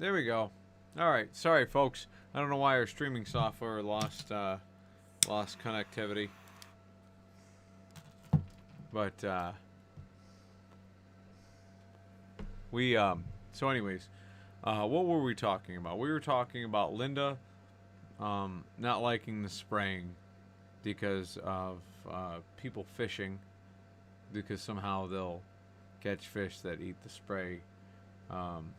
There we go. All right. Sorry, folks. I don't know why our streaming software lost connectivity, but we So, anyways, what were we talking about? We were talking about Linda not liking the spraying because of people fishing, because somehow they'll catch fish that eat the spray. Um,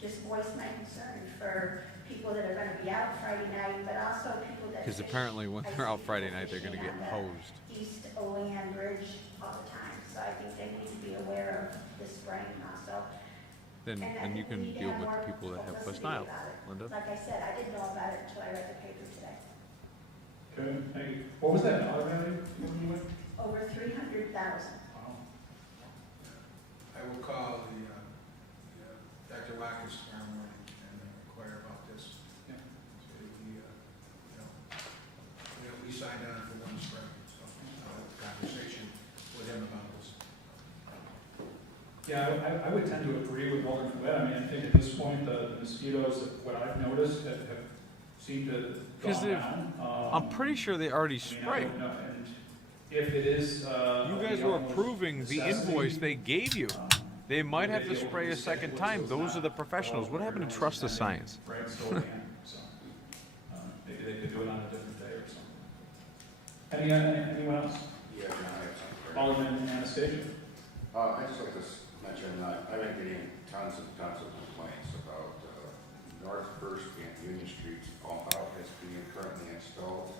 Just voice my concern for people that are going to be out Friday night, but also people that Because fish. apparently when I they're see out Friday people night, they're going to fishing get on hosed. the East Olean Bridge all the time, so I think they need to be aware of the spraying also. Then And I and you think we can need to deal have with more the people that have West publicity Nile, about it. Linda. Like I said, I didn't know about it until I read the paper today. Good, thank you. What was that dollar value when you went? Over 300,000. Wow. I will call Dr. Watkins tomorrow morning and inquire about this. Yeah. So we signed on for one spray, so I'll have a conversation with him about this. Yeah, I would tend to agree with Alderman Webb. I mean, I think at this point, the mosquitoes, what I've noticed, have seemed to Because gone down. I'm pretty sure they already I mean, I sprayed. don't know, and if it is, You guys were approving the invoice they gave you. They might have to spray a second time. Those are the professionals. What happened to trust the science? Right, so, so, maybe they could do it on a different day or something. Anyone else? Yeah, I have something. Alderman Anastasia? I'd just like to mention, I've been getting tons and tons of complaints about North First and Union Streets pump out that's being currently installed.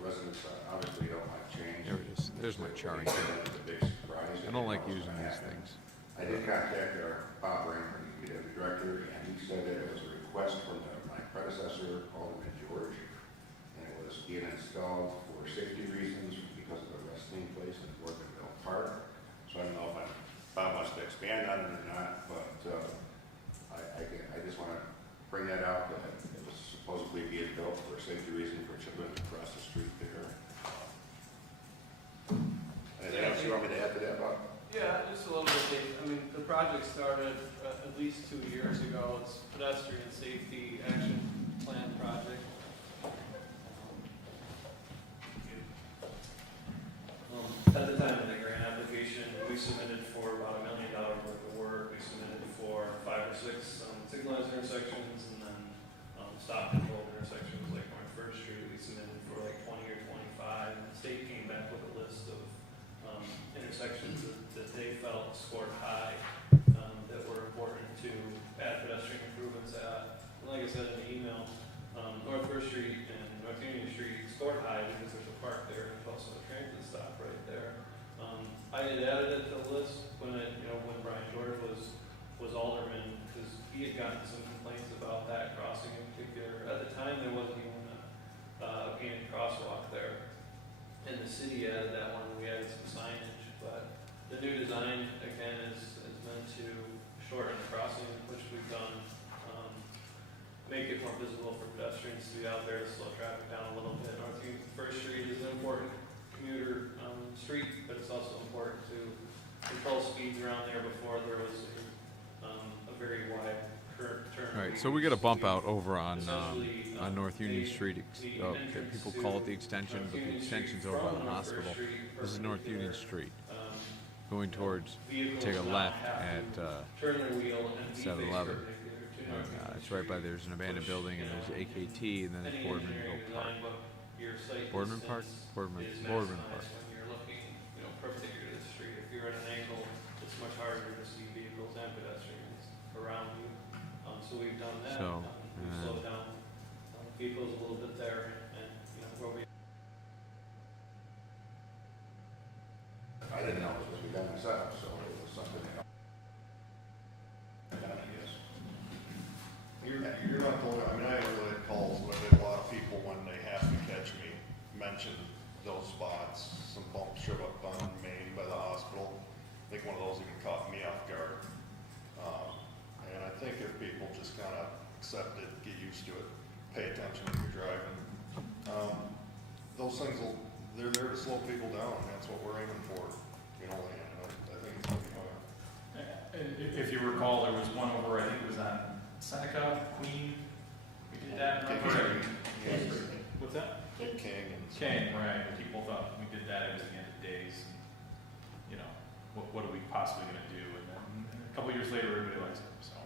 Residents obviously don't like change. There it is. There's my charting. It's a big surprise. I don't like using these things. I did contact our Bob Rainford, the UW director, and he said that it was a request from my predecessor, Alderman George, and it was being installed for safety reasons because of the wrestling place in Gordonville Park. So I don't know if Bob wants to expand on it or not, but I just want to bring that out, that it was supposedly being built for a safety reason for children across the street there. Anything else you want me to add to that, Bob? Yeah, just a little bit. I mean, the project started at least 2 years ago. It's a pedestrian safety action plan project. At the time of the grant application, we submitted for about $1 million worth of work. We submitted for 5 or 6 signalized intersections, and then stop controlled intersections like North First Street. We submitted for like 20 or 25, and the state came back with a list of intersections that they felt scored high, that were important to add pedestrian improvements at. And like I said in the email, North First Street and North Union Street scored high because there's a park there and there's also a transit stop right there. I had added it to the list when when Brian George was alderman, because he had gotten some complaints about that crossing in particular. At the time, there wasn't even a painted crosswalk there. And the city added that one, we added some signage, but the new design, again, is meant to shorten the crossing, which we've done, make it more visible for pedestrians to be out there to slow traffic down a little bit. North First Street is an important commuter street, but it's also important to control speeds around there. Before there was a very wide turn. All right, so we got a bump out over on North Union Street. People call it the extension, but the extension's over by the hospital. This is North Union Street. Going towards, take a left at 7-Eleven. It's right by, there's an abandoned building, and there's AKT, and then there's Boardmanville Park. Boardman Park? Boardman Park. When you're looking, perpendicular to the street, if you're at an angle, it's much harder to see vehicles and pedestrians around you. So we've done that. So, We've slowed down vehicles a little bit there, and where we. I didn't know it was supposed to be done myself, so it was something that I guess. You're not the only, I mean, I have really had calls with a lot of people when they have to catch me, mention those spots, some bumps showed up on Main by the hospital. I think one of those even caught me off guard. And I think if people just kind of accept it, get used to it, pay attention when you're driving, those things they're there to slow people down, and that's what we're aiming for, and I think it's gonna be fine. If you recall, there was one over, I think it was on Seneca, Queen. We did that. remember? What's that? King and. King, right. People thought we did that, it was the end of days. And, you know, what are we possibly gonna do? And then a couple years later, everybody likes it, so.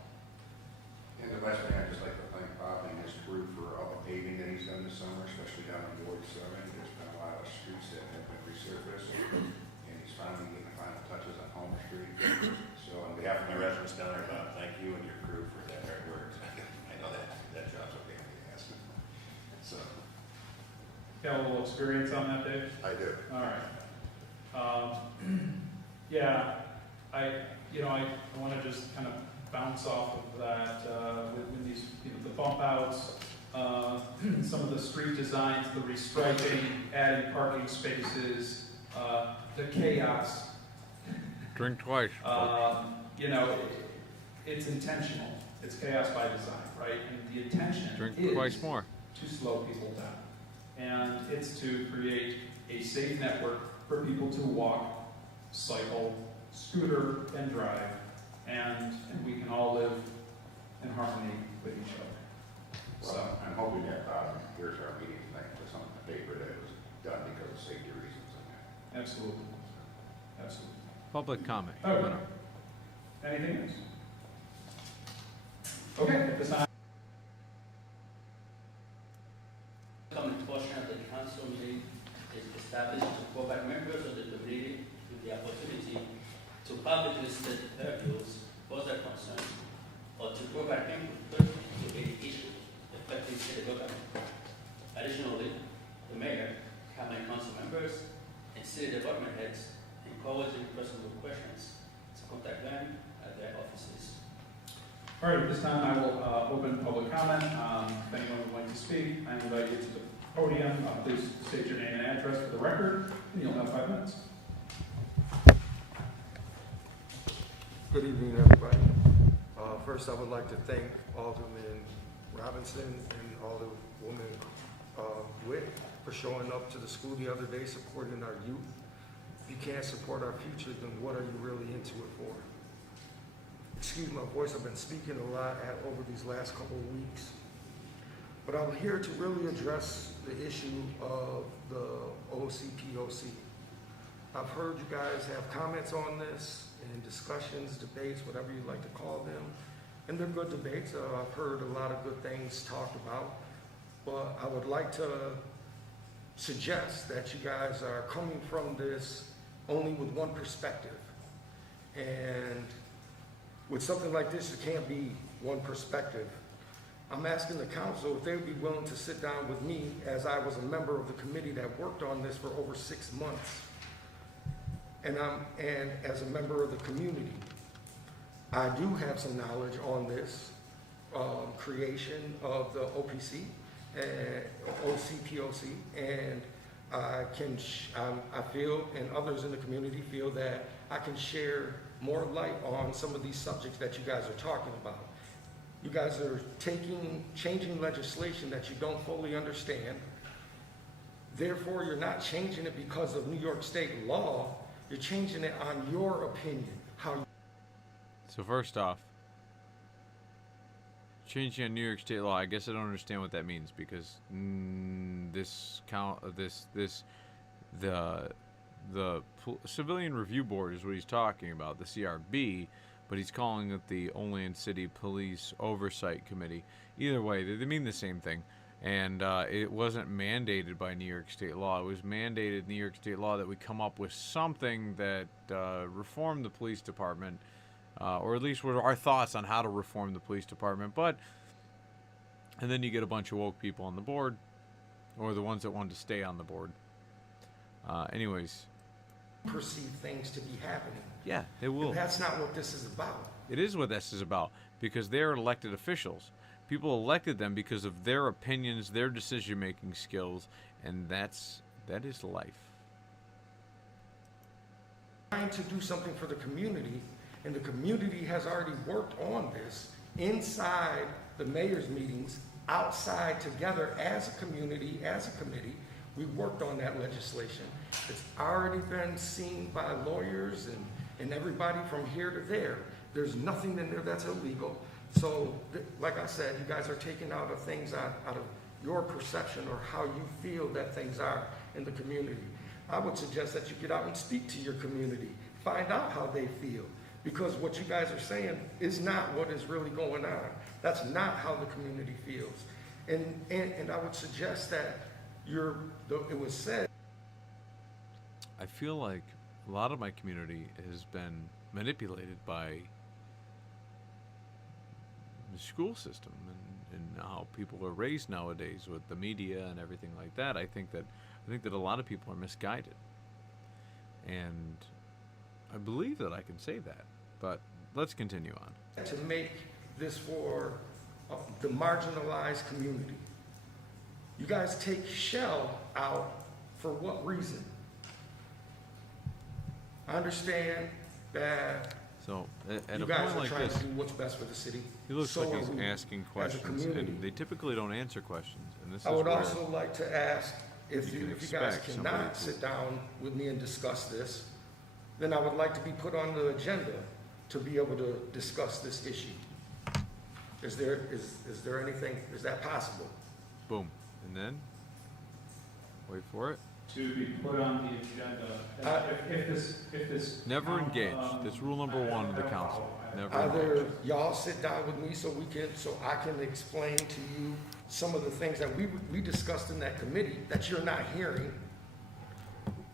And the last thing, I'd just like to thank Bob and his crew for all the paving that he's done this summer, especially down in Ward 7. There's been a lot of streets that have been resurfaced, and he's finally getting the final touches on Homer Street. So on behalf of my residents down there, Bob, thank you and your crew for that hard work. I know that job's okay with the ass. So, Got a little experience on that, Dave? I do. All right. Yeah, I want to just kind of bounce off of that, with these, the bump outs, some of the street designs, the restriping, adding parking spaces, the chaos. Drink twice. It's intentional. It's chaos by design, right? And the intention Drink is twice more. to slow people down. And it's to create a safe network for people to walk, cycle, scooter, and drive, and we can all live in harmony with each other. So, Well, I'm hoping that Bob here's our meeting tonight and put something in the paper that it was done because of safety reasons. absolutely. Absolutely. Public comment. Okay. Come on up. Anything else? Okay, at this time. Comment portion of the council meeting is established to provide members of the community with the opportunity to publicly state their views, voice their concerns, or to provide input pertinent to any issue affecting city government. Additionally, the mayor, common council members, and city department heads encouraging personal questions to contact them at their offices. All right, at this time, I will open public comment. If anyone would like to speak, I invite you to the podium. Please state your name and address for the record, and you'll have 5 minutes. Good evening, everybody. First, I would like to thank Alderman Robinson and Alderwoman Witt for showing up to the school the other day, supporting our youth. If you can't support our future, then what are you really into it for? Excuse my voice, I've been speaking a lot over these last couple of weeks. But I'm here to really address the issue of the OCPOC. I've heard you guys have comments on this and discussions, debates, whatever you like to call them. And they're good debates. I've heard a lot of good things talked about. But I would like to suggest that you guys are coming from this only with one perspective. And with something like this, it can't be one perspective. I'm asking the council if they would be willing to sit down with me, as I was a member of the committee that worked on this for over 6 months. And as a member of the community, I do have some knowledge on this creation of the OPC and OCPOC, and I feel, and others in the community feel, that I can share more light on some of these subjects that you guys are talking about. You guys are changing legislation that you don't fully understand. Therefore, you're not changing it because of New York State law. You're changing it on your opinion. So first off, changing a New York State law, I guess I don't understand what that means, because the Civilian Review Board is what he's talking about, the CRB, but he's calling it the Olean City Police Oversight Committee. Either way, they mean the same thing. And it wasn't mandated by New York State law. It was mandated in New York State law that we come up with something that reformed the police department, or at least what are our thoughts on how to reform the police department. And then you get a bunch of woke people on the board, or the ones that wanted to stay on the board. Anyways. Perceive things to be happening. Yeah, they will. And that's not what this is about. It is what this is about, because they're elected officials. People elected them because of their opinions, their decision-making skills, and that is life. Trying to do something for the community, and the community has already worked on this inside the mayor's meetings, outside together as a community, as a committee. We worked on that legislation. It's already been seen by lawyers and everybody from here to there. There's nothing in there that's illegal. So, like I said, you guys are taking out of things out of your perception or how you feel that things are in the community. I would suggest that you get out and speak to your community. Find out how they feel. Because what you guys are saying is not what is really going on. That's not how the community feels. And I would suggest that it was said. I feel like a lot of my community has been manipulated by the school system and how people are raised nowadays with the media and everything like that. I think that a lot of people are misguided, and I believe that I can say that. But let's continue on. To make this for the marginalized community. You guys take Shell out for what reason? I understand that So at you a guys point are like trying this, to do what's best for the city. he looks So like are he's we asking as a questions, community. and they typically don't answer questions. And this is I would where also like to ask if you you can guys expect somebody cannot to- sit down with me and discuss this, then I would like to be put on the agenda to be able to discuss this issue. Is there anything, is that possible? boom, and then wait for it. To be put on the agenda, if this. Never engage. That's rule number one of the council. Never Either engage. y'all sit down with me so I can explain to you some of the things that we discussed in that committee that you're not hearing.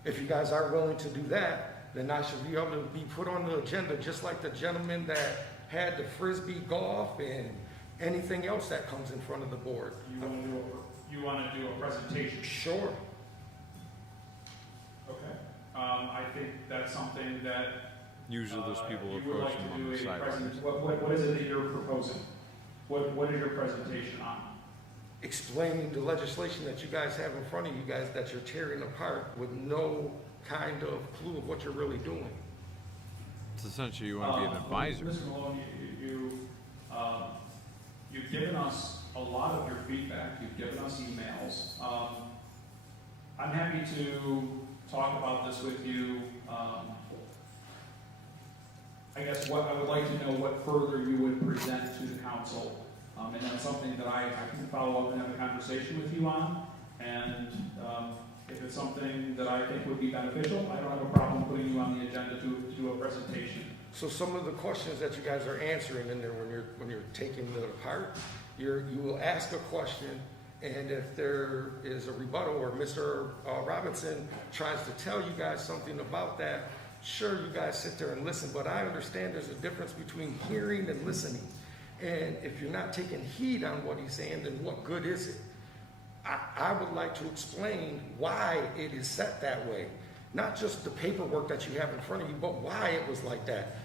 If you guys are willing to do that, then I should be able to be put on the agenda, just like the gentleman that had the Frisbee golf and anything else that comes in front of the board. You want to do a presentation? Sure. Okay. I think that's something that. Usually those people you would approach like him to on do the a sidewalk. What is it that you're proposing? What is your presentation on? Explaining the legislation that you guys have in front of you guys that you're tearing apart with no kind of clue of what you're really doing. It's essentially you want to be an advisor. Mr. Malone, you've given us a lot of your feedback. You've given us emails. I'm happy to talk about this with you. I guess what I would like to know what further you would present to the council. And that's something that I can follow up and have a conversation with you on. And if it's something that I think would be beneficial, I don't have a problem putting you on the agenda to do a presentation. So some of the questions that you guys are answering in there when you're taking it apart, you will ask a question, and if there is a rebuttal or Mr. Robinson tries to tell you guys something about that, sure, you guys sit there and listen, but I understand there's a difference between hearing and listening. And if you're not taking heed on what he's saying, then what good is it? I would like to explain why it is set that way. Not just the paperwork that you have in front of you, but why it was like that.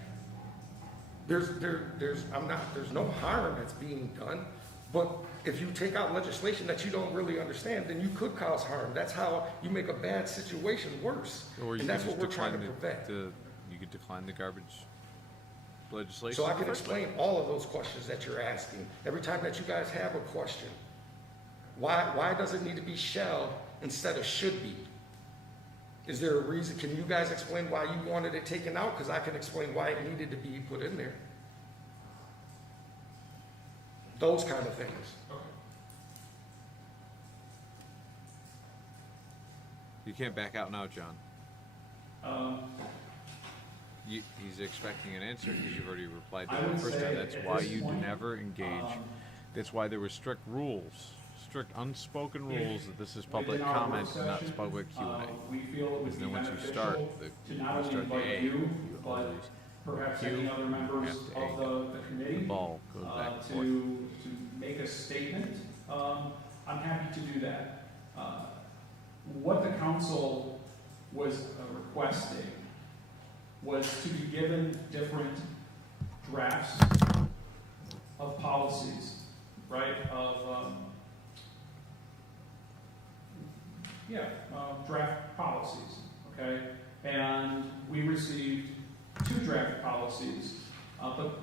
There's no harm that's being done, but if you take out legislation that you don't really understand, then you could cause harm. That's how you make a bad situation worse. Or you And that's could what just we're trying to decline prevent. you could decline the garbage legislation. So I in the can first place. explain all of those questions that you're asking. Every time that you guys have a question, why does it need to be shall instead of should be? Is there a reason? Can you guys explain why you wanted it taken out? Because I can explain why it needed to be put in there. Those kind of things. Okay. You can't back out now, John. Um, He's expecting an answer because you've already replied to I him would the first say time. That's at why this you point, never engage. That's why there were strict rules, strict unspoken rules that this is public within our comment work and not session, public Q&A. We feel it would Because be then once you beneficial start, to not only the invite A, you, but always perhaps Q any other members have to of the the committee ball goes back and forth. to make a statement. I'm happy to do that. What the council was requesting was to be given different drafts of policies, right? Draft policies, okay? And we received 2 draft policies. But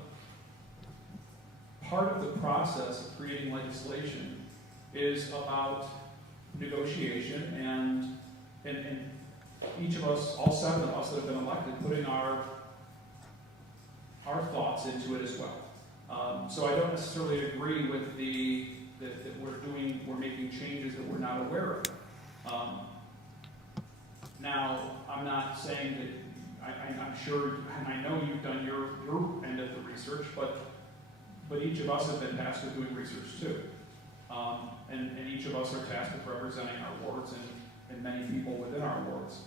part of the process of creating legislation is about negotiation and each of us, all 7 of us that have been elected, putting our our thoughts into it as well. So I don't necessarily agree with that we're making changes that we're not aware of. Now, I'm not saying that, I'm sure, and I know you've done your end of the research, but each of us have been tasked with doing research too. And each of us are tasked with representing our wards and many people within our wards.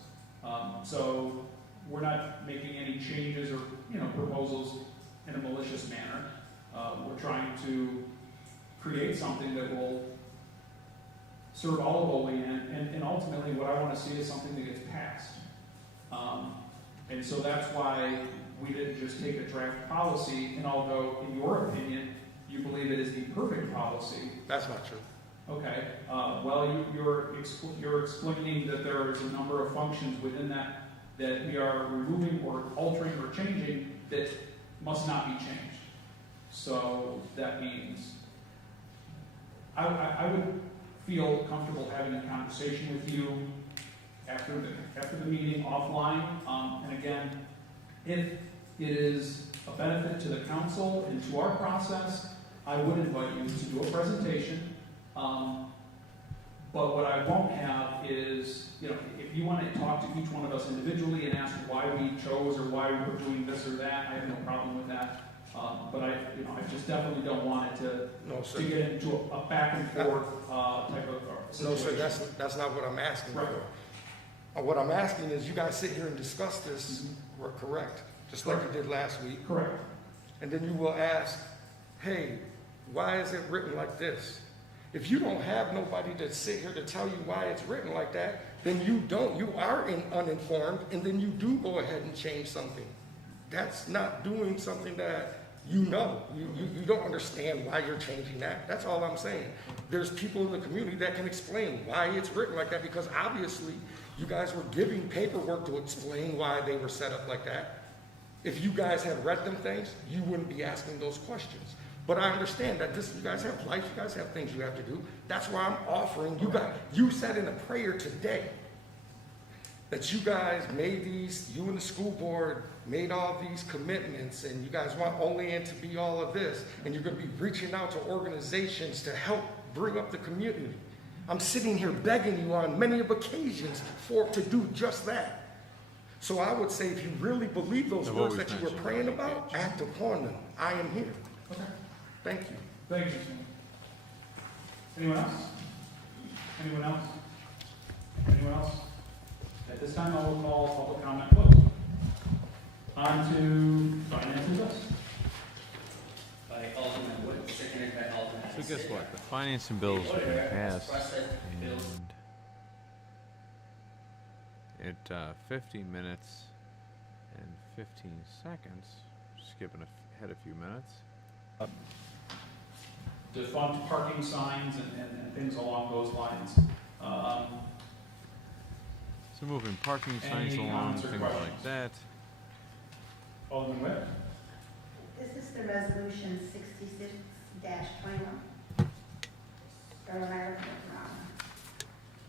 So we're not making any changes or, proposals in a malicious manner. We're trying to create something that will serve all of Olean, and ultimately what I want to see is something that gets passed. And so that's why we didn't just take a draft policy, and although in your opinion, you believe it is the perfect policy. That's not true. Okay, well, you're explaining that there is a number of functions within that we are removing or altering or changing that must not be changed. So that means I would feel comfortable having a conversation with you after the meeting offline. And again, if it is a benefit to the council and to our process, I would invite you to do a presentation. But what I won't have is, if you want to talk to each one of us individually and ask why we chose or why we're doing this or that, I have no problem with that. But I just definitely don't want it to get into a back and forth type of situation. No, sir, that's not what I'm asking Right. for. What I'm asking is you guys sit here and discuss this, correct? Just like you did last week. Correct. And then you will ask, hey, why is it written like this? If you don't have nobody to sit here to tell you why it's written like that, then you are uninformed, and then you do go ahead and change something. That's not doing something that you don't understand why you're changing that. That's all I'm saying. There's people in the community that can explain why it's written like that, because obviously you guys were giving paperwork to explain why they were set up like that. If you guys had read them things, you wouldn't be asking those questions. But I understand that you guys have life, you guys have things you have to do. That's why I'm offering you guys. You said in a prayer today that you guys made you and the school board made all these commitments, and you guys want Olean to be all of this, and you're going to be reaching out to organizations to help bring up the community. I'm sitting here begging you on many of occasions to do just that. So I would say if you really believe those words that you were praying about, act upon them. I am here. Okay. Thank you. Thank you. Anyone else? Anyone else? Anyone else? At this time, I will call public comment closed. On to finance and bills. By Alderman Wood, seconded by Alderman So guess Alexander. what? The finance and bills have been passed, Bills. and at 15 minutes and 15 seconds, skipping ahead a few minutes. Defunct parking signs and things along those lines. So moving parking Any signs along, comments or things questions? like that. Alderman Witt? Is this the resolution 66-21? Or am I looking at wrong?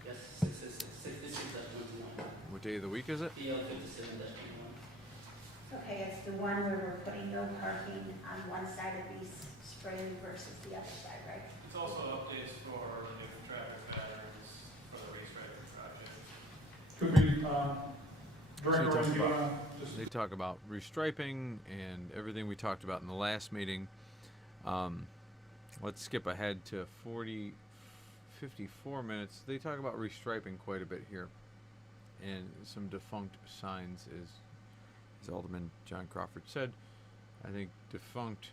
Yes, 66-21. What day of the week is it? PL 57-21. Okay, it's the one where we're putting no parking on one side of East Spring versus the other side, right? It's also updates for the new traffic patterns for the restriping project. Could we, Director, do you want to just... They talk about restriping and everything we talked about in the last meeting. Let's skip ahead to 54 minutes. They talk about restriping quite a bit here, and some defunct signs, as Alderman John Crawford said. I think defunct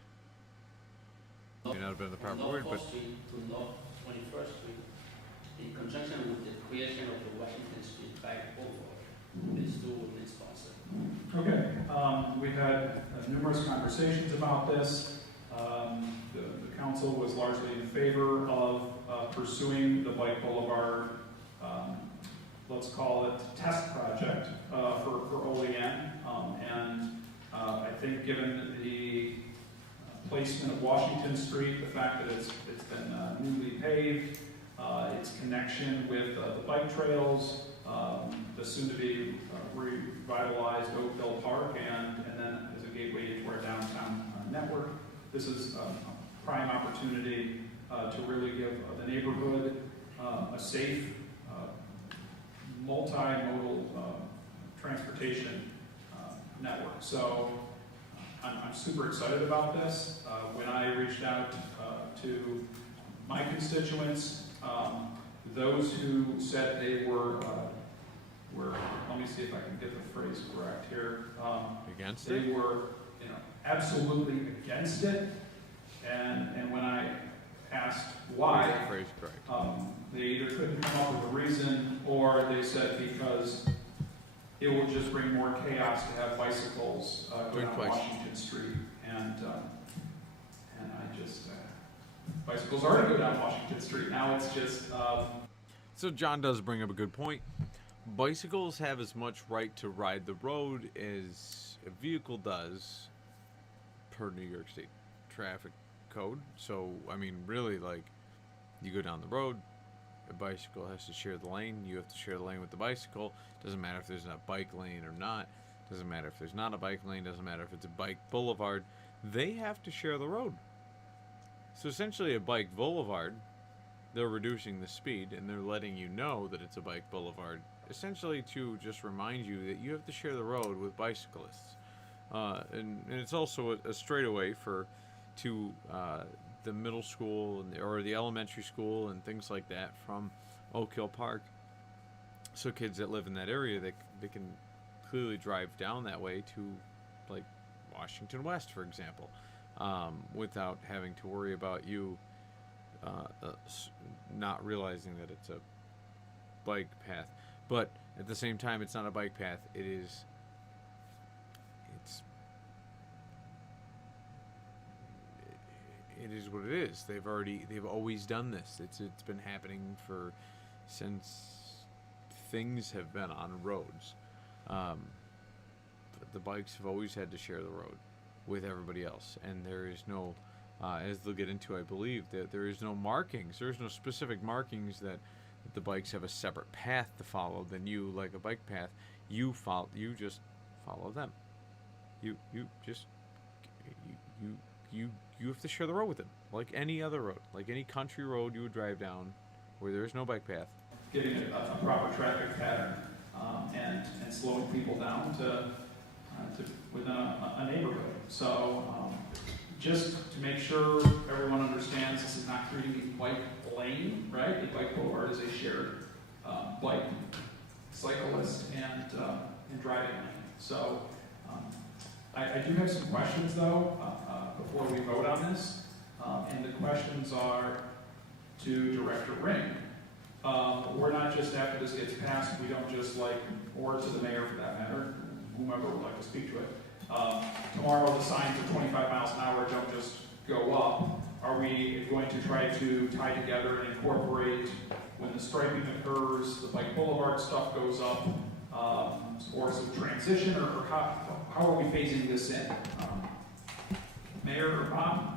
may not have been the proper North word, but 4th Street to North 21st Street, in conjunction with the creation of the Washington Street bike boulevard, these two would be sponsored. Okay, we've had numerous conversations about this. The council was largely in favor of pursuing the bike boulevard, let's call it test project for Olean. And I think given the placement of Washington Street, the fact that it's been newly paved, its connection with the bike trails, the soon-to-be revitalized Oakville Park, and then as it a gateway into our downtown network. This is a prime opportunity to really give the neighborhood a safe, multimodal transportation network. So I'm super excited about this. When I reached out to my constituents, those who said they were, let me see if I can get the phrase correct here. Against They it? were, absolutely against it. And when I asked why, Phrase correct. they either couldn't come up with a reason, or they said because it will just bring more chaos to have bicycles go Good down place. Washington Street. And I just, bicycles already go down Washington Street. Now it's just, So John does bring up a good point. Bicycles have as much right to ride the road as a vehicle does per New York State traffic code. So, I mean, really, like, you go down the road, a bicycle has to share the lane, you have to share the lane with the bicycle. Doesn't matter if there's a bike lane or not. Doesn't matter if there's not a bike lane. Doesn't matter if it's a bike boulevard. They have to share the road. So essentially a bike boulevard, they're reducing the speed and they're letting you know that it's a bike boulevard, essentially to just remind you that you have to share the road with bicyclists. And it's also a straightaway to the middle school or the elementary school and things like that from Oak Hill Park. So kids that live in that area, they can clearly drive down that way to, like, Washington West, for example, without having to worry about you not realizing that it's a bike path. But at the same time, it's not a bike path. It's it is what it is. They've always done this. It's been happening since things have been on roads. The bikes have always had to share the road with everybody else, and there is no, as they'll get into, I believe, that there is no markings. There's no specific markings that the bikes have a separate path to follow than you, like a bike path. You just follow them. You have to share the road with them, like any other road, like any country road you would drive down, where there is no bike path. getting a proper traffic pattern and slowing people down to within a neighborhood. So just to make sure everyone understands, this is not creating a bike lane, right? A bike boulevard is a shared bike, cyclist, and driving lane. So I do have some questions though before we vote on this, and the questions are to Director Ring. We're not just, after this gets passed, we don't just or to the mayor for that matter, whomever would like to speak to it. Tomorrow the signs at 25 miles an hour don't just go up. Are we going to try to tie together and incorporate when the striping occurs, the bike boulevard stuff goes up, or some transition, or how are we phasing this in? Mayor or Bob?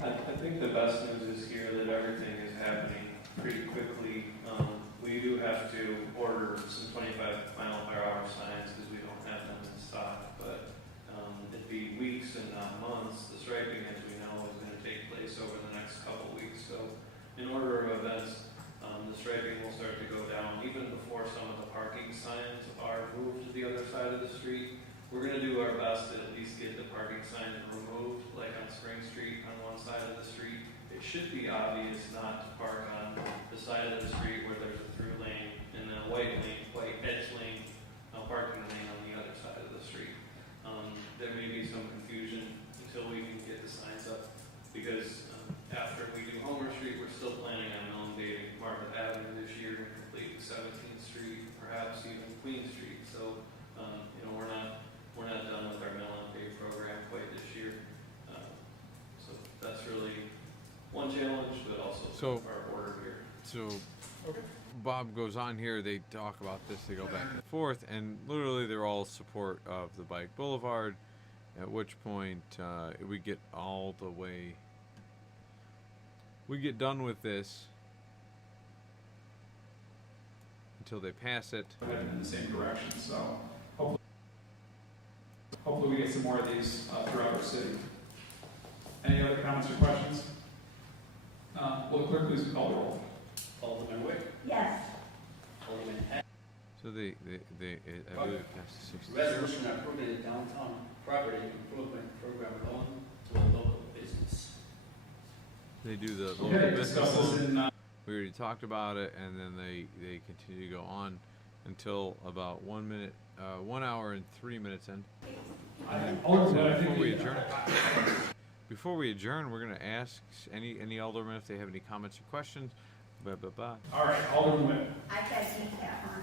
I think the best news is here that everything is happening pretty quickly. We do have to order some 25-mile-per-hour signs because we don't have them in stock, but it'd be weeks and not months. The striping, as we know, is going to take place over the next couple weeks. So in order of events, the striping will start to go down even before some of the parking signs are moved to the other side of the street. We're going to do our best to at least get the parking signs removed, like on Spring Street on one side of the street. It should be obvious not to park on the side of the street where there's a through lane and then a white edge lane, parking lane on the other side of the street. There may be some confusion until we can get the signs up, because after we do Homer Street, we're still planning on elongating Martha Avenue this year and complete 17th Street, perhaps even Queen Street. So, we're not done with our mill and pay program quite this year. So that's really one challenge, but also our order here. So Bob goes on here, they talk about this, they go back and forth, and literally they're all support of the bike boulevard, at which point we get all the way, we get done with this, until they pass it. heading in the same direction, so hopefully we get some more of these throughout our city. Any other comments or questions? Will the clerk please call the roll? Alderman Witt, Yes. Alderman Hack. So I believe it passed 60. Resolution approving the downtown property improvement program loan to a local business. They do the local Okay, business discuss this loan. in, We already talked about it, and then they continue to go on until about 1 minute, 1 hour and 3 minutes in. Alderman, I Before think we adjourn, before we adjourn, we're gonna ask any alderman if they have any comments or questions. Blah blah blah. All right, Alderman Witt. I can't eat that one.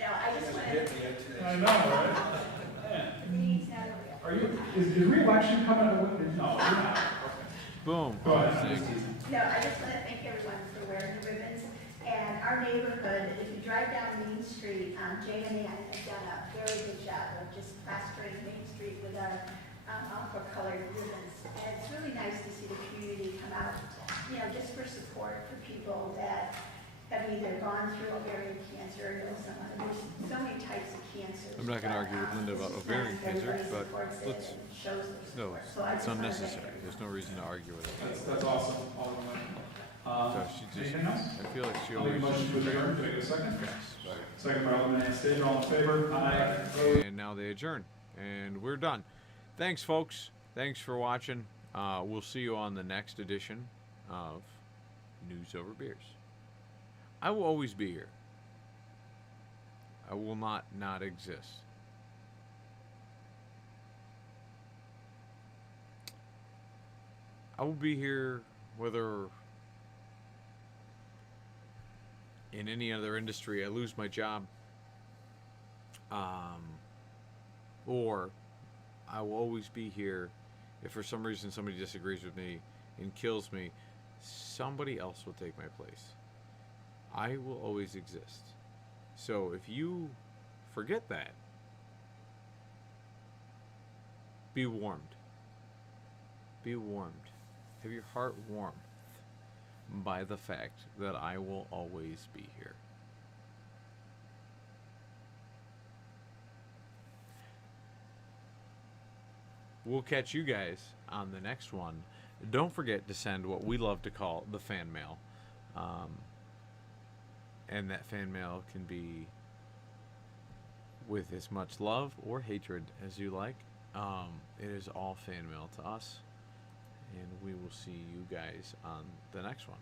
No, I just wanted, I know, right? Man, Denise, not over are you, is re-election coming up with, no, you're not. Boom. Go ahead. Thank Ms. you. Easy. No, I just want to thank everyone for wearing the ribbons. And our neighborhood, if you drive down Main Street, Jay and Ann have done a very good job of just plastering Main Street with our aqua-colored ribbons. And it's really nice to see the community come out, you know, just for support for people that have either gone through ovarian cancer or know someone. There's so many types of cancers. I'm not gonna argue with Linda about ovarian cancer, but let's- shows their No, support. So I it's just wanna thank unnecessary. everyone. There's no reason to argue with it. That's awesome, Alderman. So she just, Anything else? I feel like she I'll make a always. motion to adjourn. Do I get a second? Yes. Second by Alderman Anastasia. All in favor? Aye. And now they adjourn, and we're done. Thanks, folks. Thanks for watching. We'll see you on the next edition of News Over Beers. I will always be here. I will not exist. I will be here whether in any other industry I lose my job, or I will always be here if for some reason somebody disagrees with me and kills me. Somebody else will take my place. I will always exist. So if you forget that, be warmed. Be warmed. Have your heart warmed by the fact that I will always be here. We'll catch you guys on the next one. Don't forget to send what we love to call the fan mail. And that fan mail can be with as much love or hatred as you like. It is all fan mail to us. And we will see you guys on the next one.